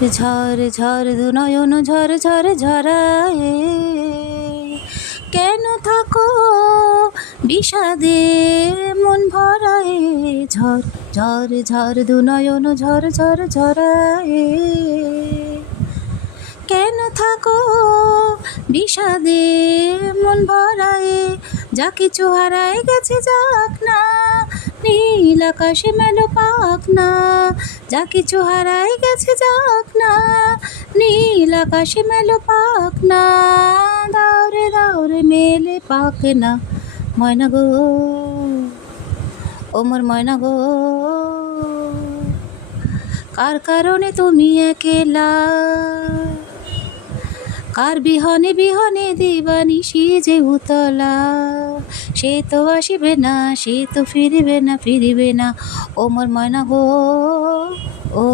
ঝড় ঝড় দু নয়ন ঝড় ঝড় ঝরায়, কেন থাকো বিষাদে মন ভরায়। ঝড় ঝড় ঝড় দু নয়ন ঝড় ঝড় ঝরায়, কেন থাকো বিষাদে মন ভরায়। যা কিছু হারায় গেছে যাক না, নীল আকাশে মেলো পাক না। যা কিছু হারায় গেছে যাক না, নীল আকাশে মেলো পাক না। দাওরে দাওরে মেলে পাক না, ময়না গো ও মোর ময়না গো। কার কারণে তুমি একলা, কার বিহনে বিহনে দিবানিশি যে উতলা। সে তো আসিবে না, সে তো ফিরিবে না, ফিরিবে না, ও মোর ময়না গো ও।